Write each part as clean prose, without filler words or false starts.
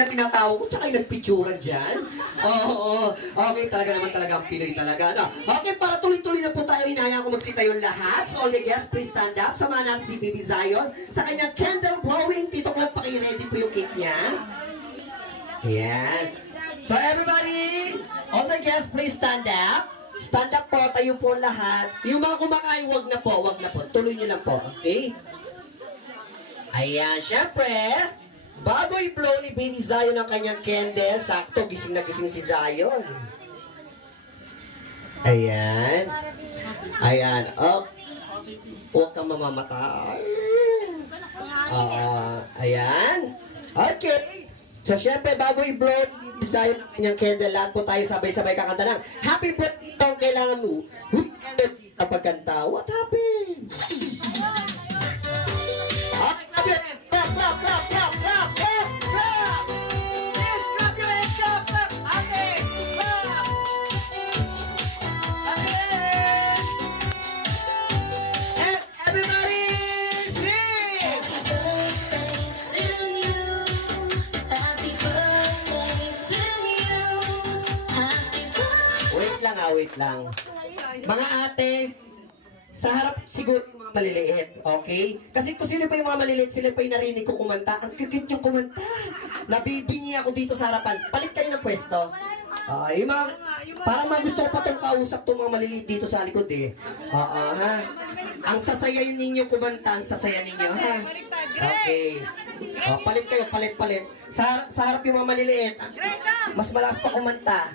yan ang tinatawag ko, tsaka yung nagpicturan dyan. Oo, okay, talaga naman talaga ang Pinoy talaga. No? Okay, para tuloy-tuloy na po tayo, hinahayaan ko magsita yung lahat. So all the guests, please stand up. Samahan natin si Baby Zion sa kanyang candle blowing. Tito Club, paki-ready po yung cake niya. Ayan. So everybody, all the guests, please stand up. Stand up po, tayo po lahat. Yung mga kumakain, wag na po. Tuloy nyo lang po, okay? Ayan, syempre, bago i-blow ni Baby Zion ang kanyang candle, sakto, gising na gising si Zion. Ayan. Ayan, oh. Huwag kang mamamatay. Ayan. Okay. So, syempre, bago i-blow ni Baby Zion ang kanyang candle, lahat po tayo sabay-sabay kakanta ng Happy Birthday song. Kailangan mo with energy sa pagkanta. What happened? Okay, clap your hands. Clap, clap, clap, clap, clap, clap, clap. Yes, clap your hands, clap, clap. Okay, clap. Hands. And everybody sing. Happy birthday to you. Happy birthday. Wait lang. Mga ate, sa harap siguro yung mga maliliit, okay? Kasi kung sino pa yung mga maliliit, sila pa yung narinig ko kumanta. Ang cute yung kumanta. Nabibingi ako dito sa harapan. Palit kayo ng pwesto. Yung mga, parang mga gusto ko pa itong kausap itong mga maliliit dito sa likod eh. Ha? Ang sasaya ninyo kumanta, ang sasaya ninyo, ha? Okay. Palit kayo, palit. Sa harap yung mga maliliit, mas malakas pa kumanta.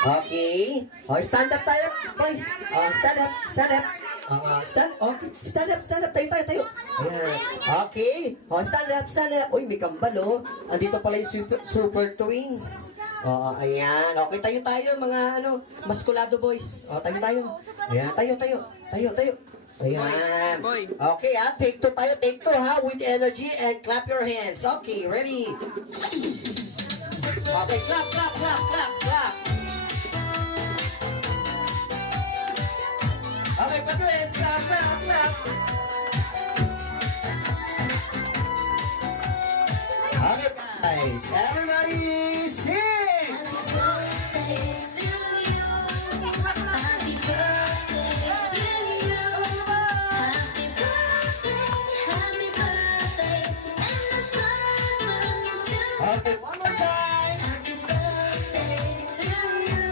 Okay. Stand up tayo, boys. Stand up. Stand. Okay. Stand up. Tayo. Ayan. Okay. Stand up. Uy, may kambal, oh. Andito pala yung super twins. Ayan. Okay, tayo, mga, maskulado boys. Tayo. Ayan, tayo. Ayan. Okay, take two tayo, ha, with energy and clap your hands. Okay, ready? Okay, clap. Okay, clap your hands, clap. Okay, guys, everybody sing! Happy birthday to you. Happy birthday to you. Happy birthday. And the sun burning to you. Okay, one more time. Happy birthday to you.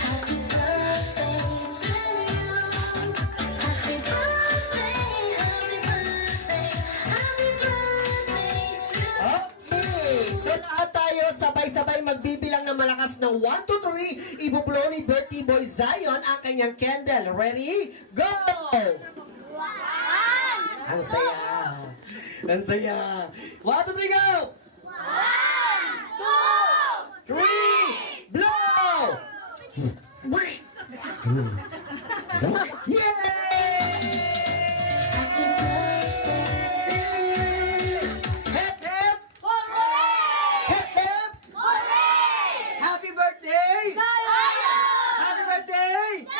Happy birthday to you. Happy birthday. Happy birthday to you. Okay, so lahat tayo sabay-sabay magbibilang ng malakas ng 1, 2, 3. Ibublow ni Birthday Boy Zion ang kanyang candle. Ready? Go! Ang saya. 1, 2, 3, go! 3, blow! Yay! Happy birthday to you. Hip, hip! Hip, hip! Happy birthday! Happy birthday!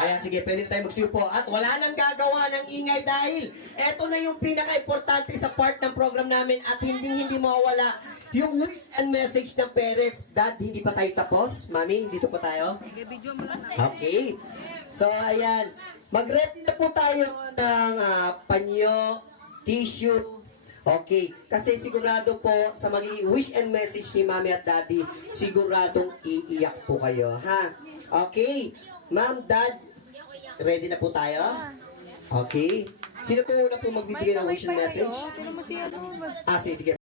Ayan, sige, pwede tayo magsiupo. At wala nang gagawa ng ingay dahil eto na yung pinaka-importante sa part ng program namin at hindi mawawala yung wish and message ng parents. Dad, hindi pa tayo tapos? Mami, dito pa tayo? Okay. So, ayan. Mag-ready na po tayo ng panyo, tissue. Okay. Kasi sigurado po sa magiging wish and message ni Mami at Daddy, siguradong iiyak po kayo, ha? Okay. Ma'am, Dad, ready na po tayo? Okay. Sino po muna po magbibigay ng wish and message? Sige.